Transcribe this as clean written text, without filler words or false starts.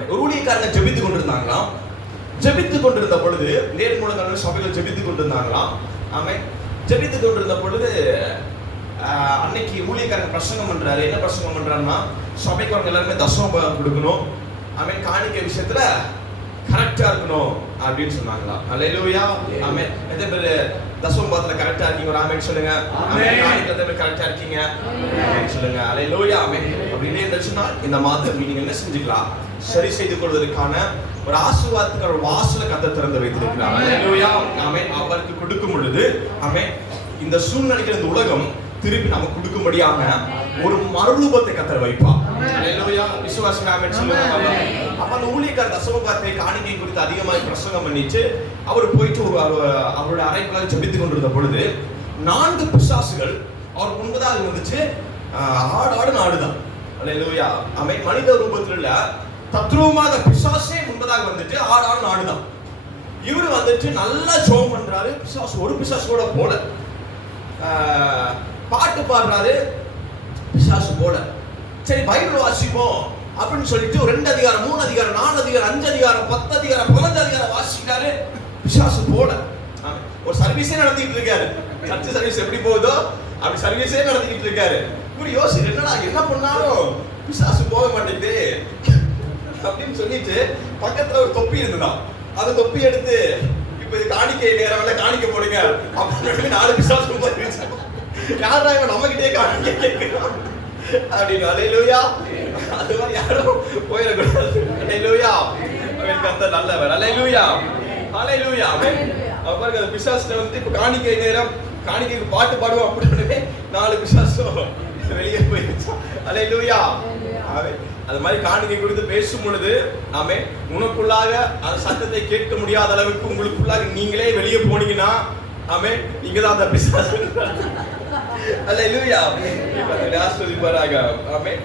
ஒரு ஊழியக்காரங்க ஜெபித்து கொண்டிருந்தாங்களாம். ஜெபித்து கொண்டிருந்த பொழுது நேர்முழங்கால் சபையில் ஜெபித்து கொண்டிருந்தாங்களாம். ஆமென். ஜெபித்து கொண்டிருந்த பொழுது அன்னைக்கு ஊழியக்காரங்க பிரசங்கம் பண்றாரு. என்ன பிரசங்கம் பண்றாருன்னா, சபைக்கு அவங்க எல்லாருமே தசமபாகம் கொடுக்கணும். ஆமென். காணிக்கை விஷயத்துல கரெக்டா இருக்கணும் அப்படின்னு சொன்னாங்களாம். அல்லேலூயா. ஆமென். எத்தனை பேர் தசமபாகத்துல கரெக்டா இருக்கீங்க? ஒரு ஆமென் சொல்லுங்க. ஆமென். காணிக்கைல கரெக்டா இருக்கீங்க? ஆமென் சொல்லுங்க. அல்லேலூயா. ஆமென். அப்படினே இருந்துச்சுன்னா இந்த மாதம் நீங்க என்ன செஞ்சுக்கலாம்? சரி செய்து கொள்வதற்கான ஒரு ஆசீர்வாதத்துக்கு ஒரு வாசலை கர்த்தர் திறந்து வைத்திருக்கிறார். அல்லேலூயா. ஆமென். அவருக்கு கொடுக்கும் பொழுது ஆமென், இந்த சூழ்நிலைக்கு இந்த உலகம் திருப்பி நமக்கு கொடுக்கும்படியாக ஒரு மறுரூபத்தை கர்த்தர் வைப்பார். அல்லேலூயா. விசுவாசம் ஆமென் சொல்லுங்க. அப்ப அந்த ஊழியக்காரர் தசமபாகத்தை காணிக்கை குறித்து அதிகமாக பிரசங்கம் பண்ணிட்டு அவர் போயிட்டு அவருடைய அறைக்குள்ளாக ஜெபித்துக் கொண்டிருந்த பொழுது 4 பிசாசுகள் அவர் முன்பதாக வந்துச்சு. ஆடு ஆடுதான். அல்லேலூயா. ஆமென். மனித ரூபத்தில் இல்ல, தத்ரூபமாக பிசாசே முன்பதாக வந்துட்டு ஆடு ஆடுதான். இவரு வந்துட்டு நல்லா ஜெபம் பண்றாரு. பிசாசு ஒரு பிசாசு கூட போல. பாட்டு பாடுறாரு. பிசாசு போல. சரி பைபிள் வாசிப்போம் அப்படின்னு சொல்லிட்டு 2 அதிகாரம் 3 அதிகாரம் 4 அதிகாரம் 5 அதிகாரம் 10 அதிகாரம் 15 அதிகாரம் வாசிக்கிறாரு. பிசாசு போல. ஒரு சர்வீஸே நடத்திட்டு இருக்காரு. சர்ச் சர்வீஸ் எப்படி போகுதோ அப்படி சர்வீஸே நடத்திட்டு இருக்காரு. இவரு யோசிச்சு என்னடா என்ன பண்ணாலும் பிசாசு போக மாட்டேங்குது அப்படின்னு சொல்லிட்டு பக்கத்துல ஒரு தொப்பி இருந்துதான். அந்த தொப்பி எடுத்து இப்ப இது காணிக்கை நேரம் காணிக்க போடுங்க அப்படின்னு 4 பிசாசு போயிருச்சு. யாரா இவன் நம்ம கிட்டே காணிக்கை கேட்கிறான் அப்படின்னு. அல்லேலூயா. அது மாதிரி யாரும் போயிடக்கூடாது. அல்லேலூயா. அவன் கர்த்தர் நல்லவர். அல்லேலூயா. அல்லேலூயா. பாருங்க அந்த பிசாசுல வந்து இப்ப காணிக்கை நேரம் காணிக்கைக்கு பாட்டு பாடுவோம் அப்படின்னு 4 பிசாசும் வெளியே போயிடுச்சு. அல்லேலூயா. அது மாதிரி காணிக்கை குறித்து பேசும் பொழுது ஆமென், உனக்குள்ளாக அந்த சத்தத்தை கேட்க முடியாத அளவுக்கு உங்களுக்குள்ளாக நீங்களே வெளியே போனீங்கன்னா ஆமென், நீங்க தான் அந்த பிசாசு. அல்லேலூயா. கர்த்தர் ஆசீர்வதிப்பாராக. ஆமென்.